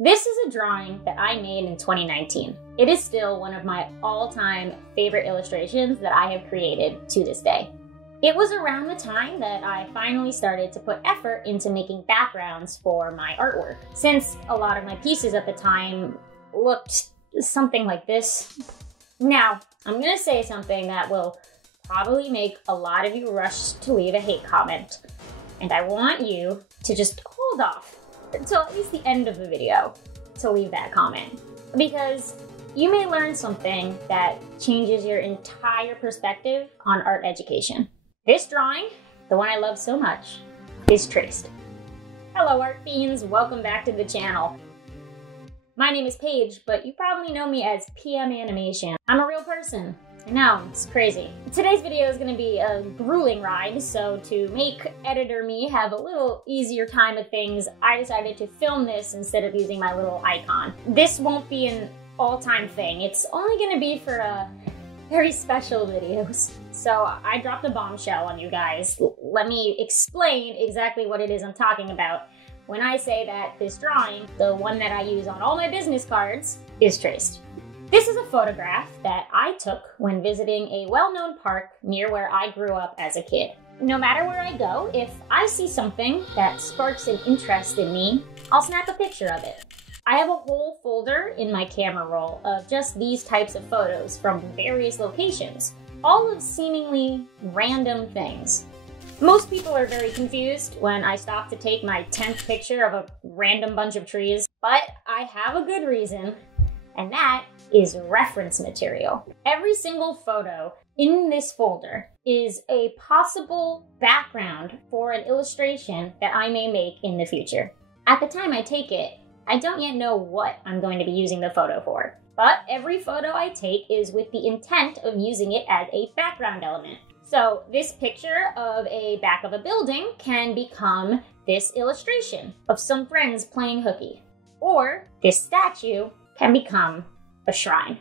This is a drawing that I made in 2019. It is still one of my all-time favorite illustrations that I have created to this day. It was around the time that I finally started to put effort into making backgrounds for my artwork, since a lot of my pieces at the time looked something like this. Now, I'm gonna say something that will probably make a lot of you rush to leave a hate comment, and I want you to just hold off until at least the end of the video to leave that comment, because you may learn something that changes your entire perspective on art education. This drawing, the one I love so much, is traced. Hello art fiends, welcome back to the channel. My name is Paige, but you probably know me as PM Animation. I'm a real person. I know, it's crazy. Today's video is going to be a grueling ride, so to make editor me have a little easier time of things, I decided to film this instead of using my little icon. This won't be an all-time thing. It's only going to be for very special videos. So I dropped a bombshell on you guys. Let me explain exactly what it is I'm talking about when I say that this drawing, the one that I use on all my business cards, is traced. This is a photograph that I took when visiting a well-known park near where I grew up as a kid. No matter where I go, if I see something that sparks an interest in me, I'll snap a picture of it. I have a whole folder in my camera roll of just these types of photos from various locations, all of seemingly random things. Most people are very confused when I stop to take my 10th picture of a random bunch of trees, but I have a good reason, and that is reference material. Every single photo in this folder is a possible background for an illustration that I may make in the future. At the time I take it, I don't yet know what I'm going to be using the photo for, but every photo I take is with the intent of using it as a background element. So this picture of a back of a building can become this illustration of some friends playing hooky, or this statue can become a shrine.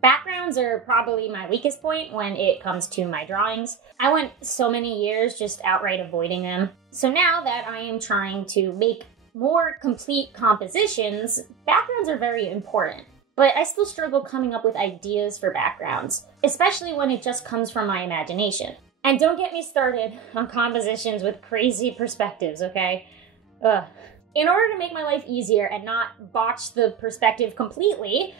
Backgrounds are probably my weakest point when it comes to my drawings. I went so many years just outright avoiding them. So now that I am trying to make more complete compositions, backgrounds are very important. But I still struggle coming up with ideas for backgrounds, especially when it just comes from my imagination. And don't get me started on compositions with crazy perspectives, okay? Ugh. In order to make my life easier and not botch the perspective completely,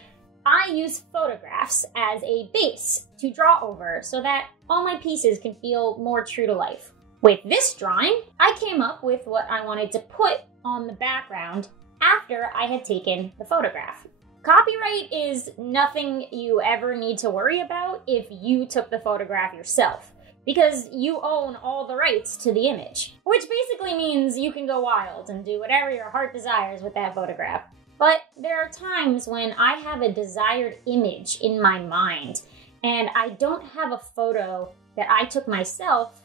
I use photographs as a base to draw over so that all my pieces can feel more true to life. With this drawing, I came up with what I wanted to put on the background after I had taken the photograph. Copyright is nothing you ever need to worry about if you took the photograph yourself, because you own all the rights to the image, which basically means you can go wild and do whatever your heart desires with that photograph. But there are times when I have a desired image in my mind, and I don't have a photo that I took myself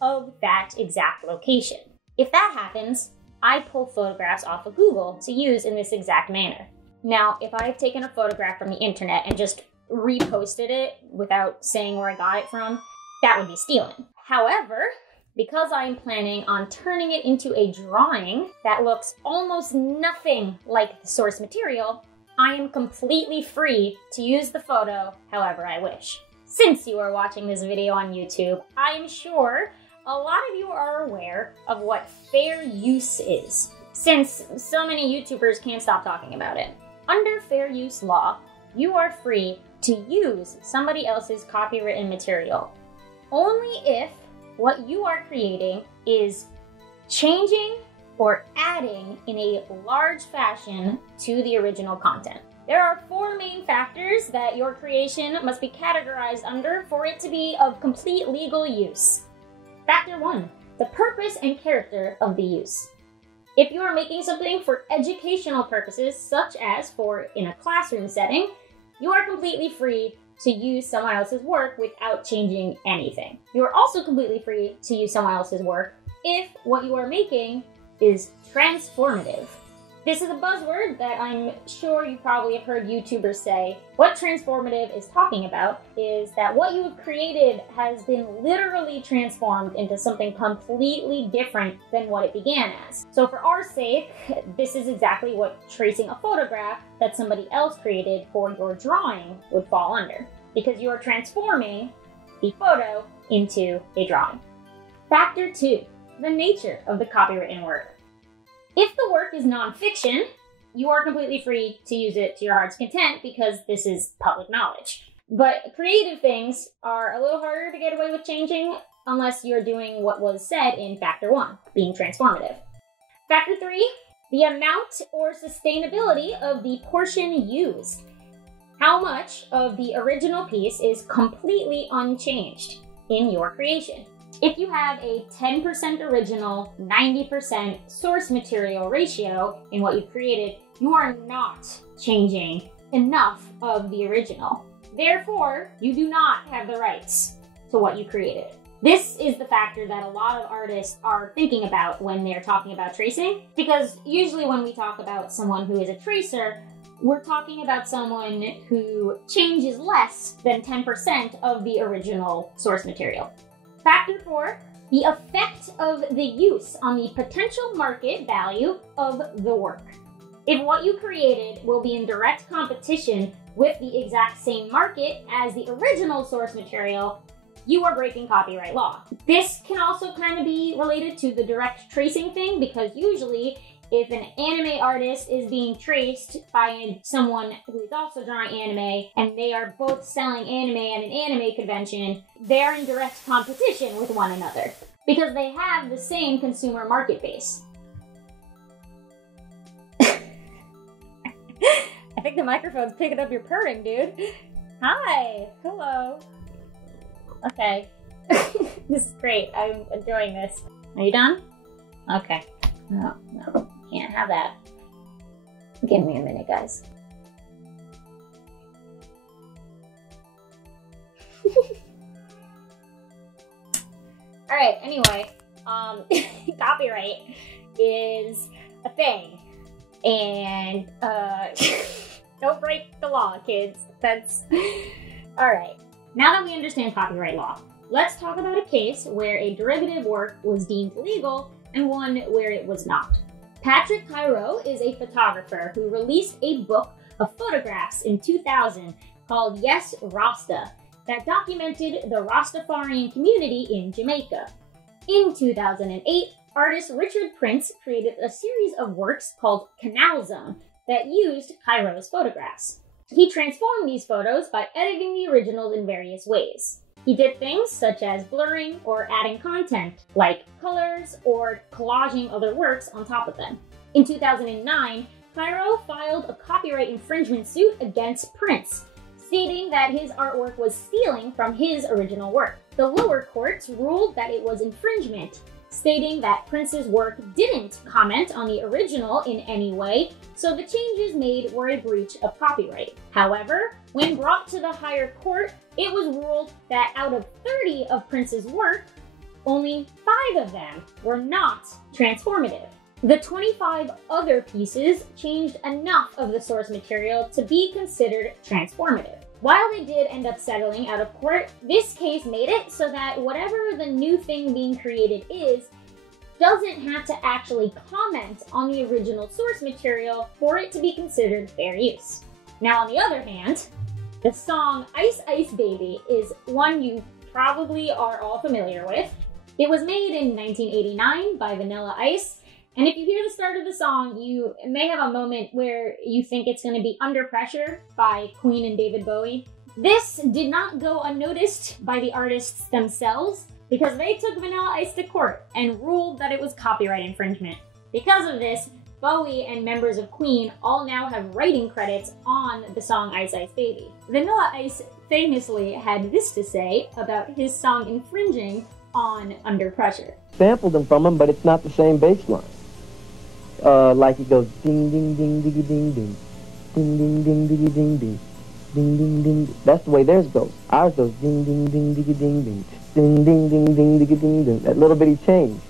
of that exact location. If that happens, I pull photographs off of Google to use in this exact manner. Now, if I've taken a photograph from the internet and just reposted it without saying where I got it from, that would be stealing. However, because I'm planning on turning it into a drawing that looks almost nothing like the source material, I am completely free to use the photo however I wish. Since you are watching this video on YouTube, I am sure a lot of you are aware of what fair use is, since so many YouTubers can't stop talking about it. Under fair use law, you are free to use somebody else's copywritten material, only if what you are creating is changing or adding in a large fashion to the original content. There are 4 main factors that your creation must be categorized under for it to be of complete legal use. Factor 1, the purpose and character of the use. If you are making something for educational purposes, such as for in a classroom setting, you are completely free to use someone else's work without changing anything. You are also completely free to use someone else's work if what you are making is transformative. This is a buzzword that I'm sure you probably have heard YouTubers say. What transformative is talking about is that what you have created has been literally transformed into something completely different than what it began as. So for our sake, this is exactly what tracing a photograph that somebody else created for your drawing would fall under, because you are transforming the photo into a drawing. Factor 2, the nature of the copywritten work. If the work is nonfiction, you are completely free to use it to your heart's content because this is public knowledge. But creative things are a little harder to get away with changing unless you're doing what was said in Factor 1, being transformative. Factor 3, the amount or sustainability of the portion used. How much of the original piece is completely unchanged in your creation? If you have a 10% original, 90% source material ratio in what you've created, you are not changing enough of the original. Therefore, you do not have the rights to what you created. This is the factor that a lot of artists are thinking about when they're talking about tracing, because usually when we talk about someone who is a tracer, we're talking about someone who changes less than 10% of the original source material. Factor 4, the effect of the use on the potential market value of the work. If what you created will be in direct competition with the exact same market as the original source material, you are breaking copyright law. This can also kind of be related to the direct tracing thing, because usually if an anime artist is being traced by someone who is also drawing anime, and they are both selling anime at an anime convention, they're in direct competition with one another because they have the same consumer market base. I think the microphone's picking up your purring, dude. Hi. Hello. Okay. This is great. I'm enjoying this. Are you done? Okay. No. Can't have that. Give me a minute, guys. Alright, anyway, copyright is a thing. And, don't break the law, kids. That's... Alright, now that we understand copyright law, let's talk about a case where a derivative work was deemed legal and one where it was not. Patrick Cairo is a photographer who released a book of photographs in 2000 called Yes Rasta that documented the Rastafarian community in Jamaica. In 2008, artist Richard Prince created a series of works called Canal Zone that used Cairo's photographs. He transformed these photos by editing the originals in various ways. He did things such as blurring or adding content, like colors or collaging other works on top of them. In 2009, Cairo filed a copyright infringement suit against Prince, stating that his artwork was stealing from his original work. The lower courts ruled that it was infringement, stating that Prince's work didn't comment on the original in any way, so the changes made were a breach of copyright. However, when brought to the higher court, it was ruled that out of 30 of Prince's work, only 5 of them were not transformative. The 25 other pieces changed enough of the source material to be considered transformative. While they did end up settling out of court, this case made it so that whatever the new thing being created is, doesn't have to actually comment on the original source material for it to be considered fair use. Now, on the other hand, the song Ice Ice Baby is one you probably are all familiar with. It was made in 1989 by Vanilla Ice, and if you hear the start of the song, you may have a moment where you think it's going to be Under Pressure by Queen and David Bowie. This did not go unnoticed by the artists themselves, because they took Vanilla Ice to court and ruled that it was copyright infringement. Because of this, Bowie and members of Queen all now have writing credits on the song Ice Ice Baby. Vanilla Ice famously had this to say about his song infringing on Under Pressure. Sampled them from him, but it's not the same bass line. Like it goes ding ding ding diggy ding ding, ding ding ding diggy ding ding, ding ding ding. That's the way theirs goes. Ours goes ding ding ding diggy ding ding, ding ding ding ding diggy ding ding. That little bitty change.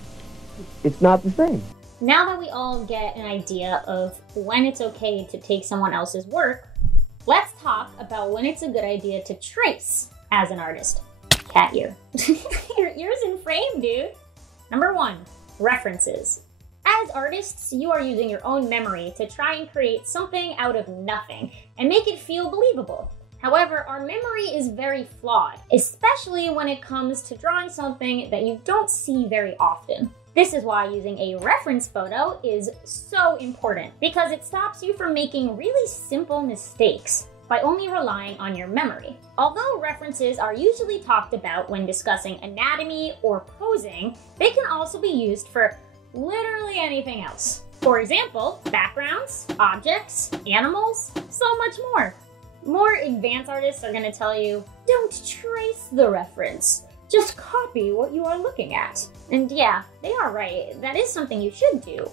It's not the same. Now that we all get an idea of when it's okay to take someone else's work, let's talk about when it's a good idea to trace as an artist. Cat ear. Your ear's in frame, dude. Number 1, references. As artists, you are using your own memory to try and create something out of nothing and make it feel believable. However, our memory is very flawed, especially when it comes to drawing something that you don't see very often. This is why using a reference photo is so important, because it stops you from making really simple mistakes by only relying on your memory. Although references are usually talked about when discussing anatomy or posing, they can also be used for literally anything else. For example, backgrounds, objects, animals, so much more. More advanced artists are going to tell you, don't trace the reference. Just copy what you are looking at. And yeah, they are right. That is something you should do.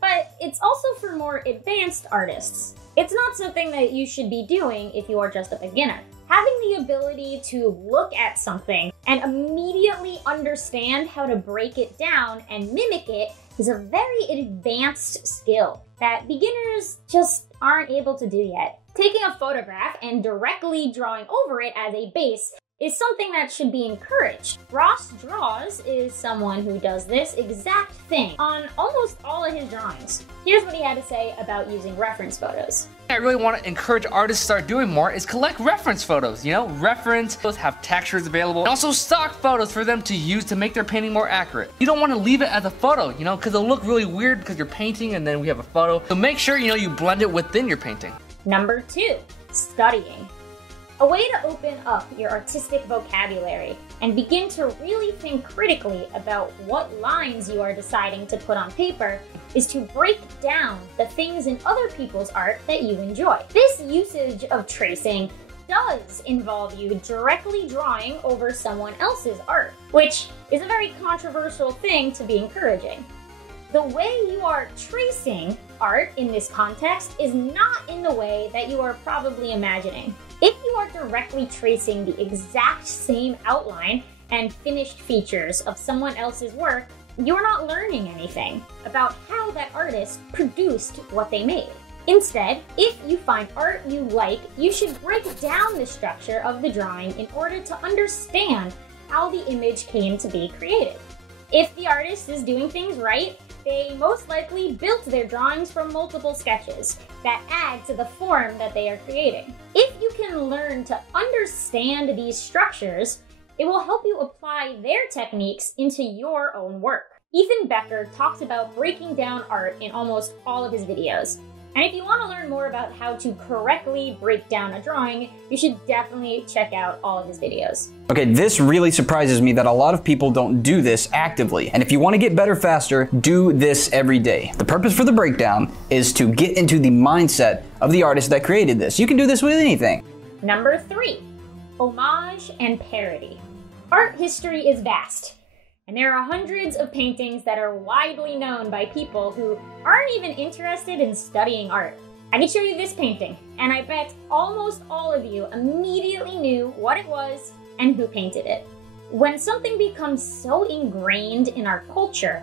But it's also for more advanced artists. It's not something that you should be doing if you are just a beginner. Having the ability to look at something and immediately understand how to break it down and mimic it is a very advanced skill that beginners just aren't able to do yet. Taking a photograph and directly drawing over it as a base is something that should be encouraged. Ross Draws is someone who does this exact thing on almost all of his drawings. Here's what he had to say about using reference photos. I really want to encourage artists to start doing more is collect reference photos. You know, reference photos have textures available and also stock photos for them to use to make their painting more accurate. You don't want to leave it as a photo, you know, because it'll look really weird because you're painting and then we have a photo. So make sure, you know, you blend it within your painting. Number 2, studying. A way to open up your artistic vocabulary and begin to really think critically about what lines you are deciding to put on paper is to break down the things in other people's art that you enjoy. This usage of tracing does involve you directly drawing over someone else's art, which is a very controversial thing to be encouraging. The way you are tracing art in this context is not in the way that you are probably imagining. If you are directly tracing the exact same outline and finished features of someone else's work, you're not learning anything about how that artist produced what they made. Instead, if you find art you like, you should break down the structure of the drawing in order to understand how the image came to be created. If the artist is doing things right, they most likely built their drawings from multiple sketches that add to the form that they are creating. If you can learn to understand these structures, it will help you apply their techniques into your own work. Ethan Becker talks about breaking down art in almost all of his videos. And if you want to learn more about how to correctly break down a drawing, you should definitely check out all of his videos. Okay, this really surprises me that a lot of people don't do this actively. And if you want to get better faster, do this every day. The purpose for the breakdown is to get into the mindset of the artist that created this. You can do this with anything. Number 3, homage and parody. Art history is vast. And there are hundreds of paintings that are widely known by people who aren't even interested in studying art. I can show you this painting, and I bet almost all of you immediately knew what it was and who painted it. When something becomes so ingrained in our culture,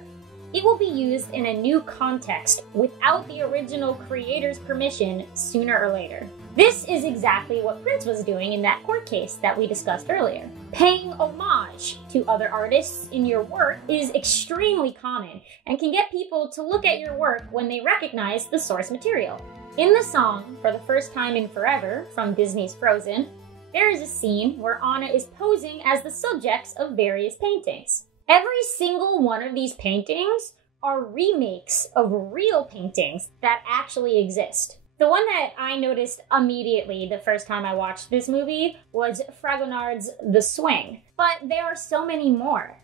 it will be used in a new context without the original creator's permission sooner or later. This is exactly what Prince was doing in that court case that we discussed earlier. Paying homage to other artists in your work is extremely common and can get people to look at your work when they recognize the source material. In the song For the First Time in Forever from Disney's Frozen, there is a scene where Anna is posing as the subjects of various paintings. Every single one of these paintings are remakes of real paintings that actually exist. The one that I noticed immediately the first time I watched this movie was Fragonard's The Swing, but there are so many more.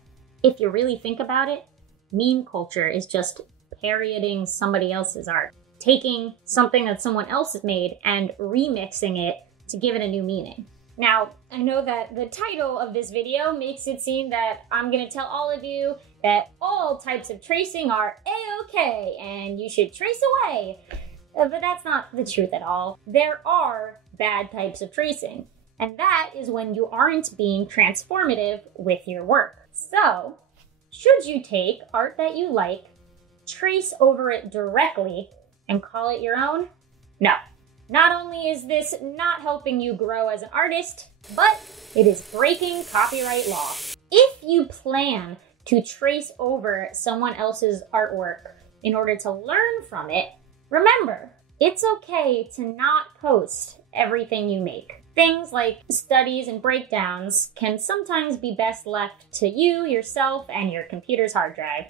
If you really think about it, meme culture is just parodying somebody else's art, taking something that someone else has made and remixing it to give it a new meaning. Now, I know that the title of this video makes it seem that I'm going to tell all of you that all types of tracing are A-okay and you should trace away. But that's not the truth at all. There are bad types of tracing, and that is when you aren't being transformative with your work. So, should you take art that you like, trace over it directly and call it your own? No. Not only is this not helping you grow as an artist, but it is breaking copyright law. If you plan to trace over someone else's artwork in order to learn from it, remember, it's okay to not post everything you make. Things like studies and breakdowns can sometimes be best left to you, yourself, and your computer's hard drive.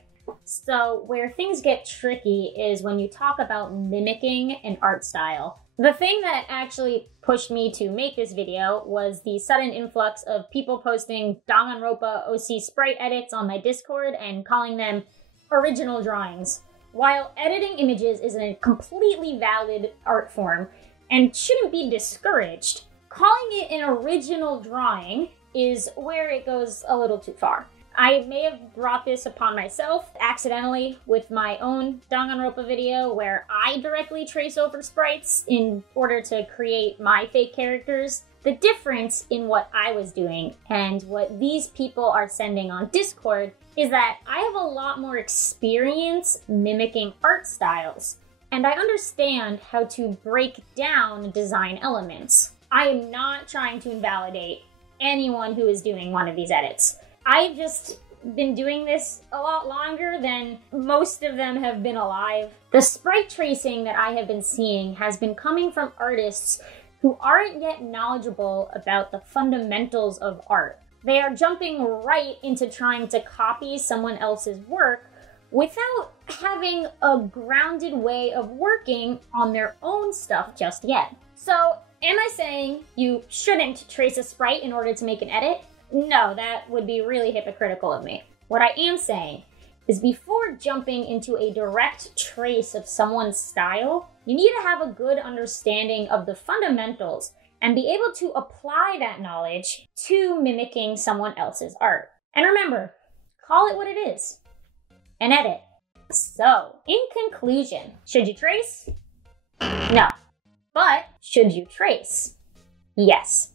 So where things get tricky is when you talk about mimicking an art style. The thing that actually pushed me to make this video was the sudden influx of people posting Danganronpa OC sprite edits on my Discord and calling them original drawings. While editing images is a completely valid art form and shouldn't be discouraged, calling it an original drawing is where it goes a little too far. I may have brought this upon myself accidentally with my own Danganronpa video where I directly trace over sprites in order to create my fake characters. The difference in what I was doing and what these people are sending on Discord is that I have a lot more experience mimicking art styles, and I understand how to break down design elements. I am not trying to invalidate anyone who is doing one of these edits. I've just been doing this a lot longer than most of them have been alive. The sprite tracing that I have been seeing has been coming from artists who aren't yet knowledgeable about the fundamentals of art. They are jumping right into trying to copy someone else's work without having a grounded way of working on their own stuff just yet. So, am I saying you shouldn't trace a sprite in order to make an edit? No, that would be really hypocritical of me. What I am saying is before jumping into a direct trace of someone's style, you need to have a good understanding of the fundamentals and be able to apply that knowledge to mimicking someone else's art. And remember, call it what it is, an edit. So, in conclusion, should you trace? No. But should you trace? Yes.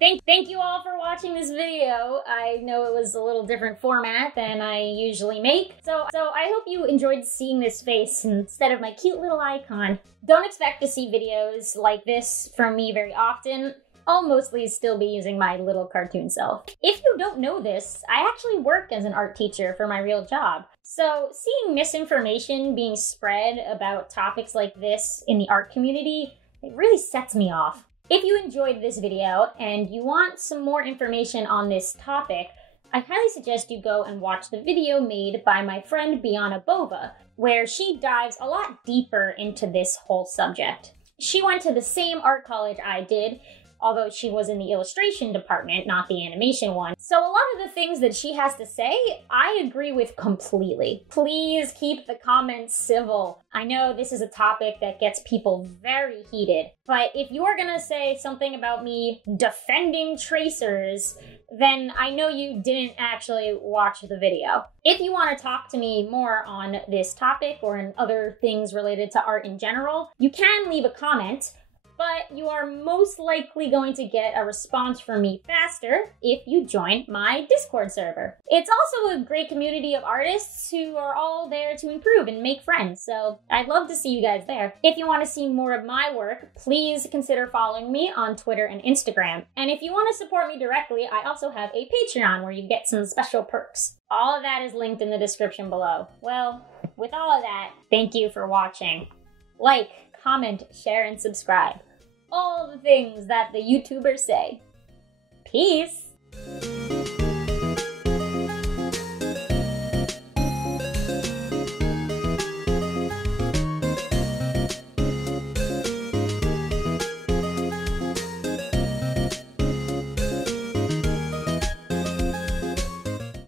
Thank you all for watching this video. I know it was a little different format than I usually make. So I hope you enjoyed seeing this face instead of my cute little icon. Don't expect to see videos like this from me very often. I'll mostly still be using my little cartoon self. If you don't know this, I actually work as an art teacher for my real job. So seeing misinformation being spread about topics like this in the art community, it really sets me off. If you enjoyed this video and you want some more information on this topic, I highly suggest you go and watch the video made by my friend Biana Bova, where she dives a lot deeper into this whole subject. She went to the same art college I did, although she was in the illustration department, not the animation one. So a lot of the things that she has to say, I agree with completely. Please keep the comments civil. I know this is a topic that gets people very heated, but if you're gonna say something about me defending tracers, then I know you didn't actually watch the video. If you want to talk to me more on this topic or in other things related to art in general, you can leave a comment, but you are most likely going to get a response from me faster if you join my Discord server. It's also a great community of artists who are all there to improve and make friends, so I'd love to see you guys there. If you want to see more of my work, please consider following me on Twitter and Instagram. And if you want to support me directly, I also have a Patreon where you get some special perks. All of that is linked in the description below. Well, with all of that, thank you for watching. Like, comment, share, and subscribe. All the things that the YouTubers say. Peace!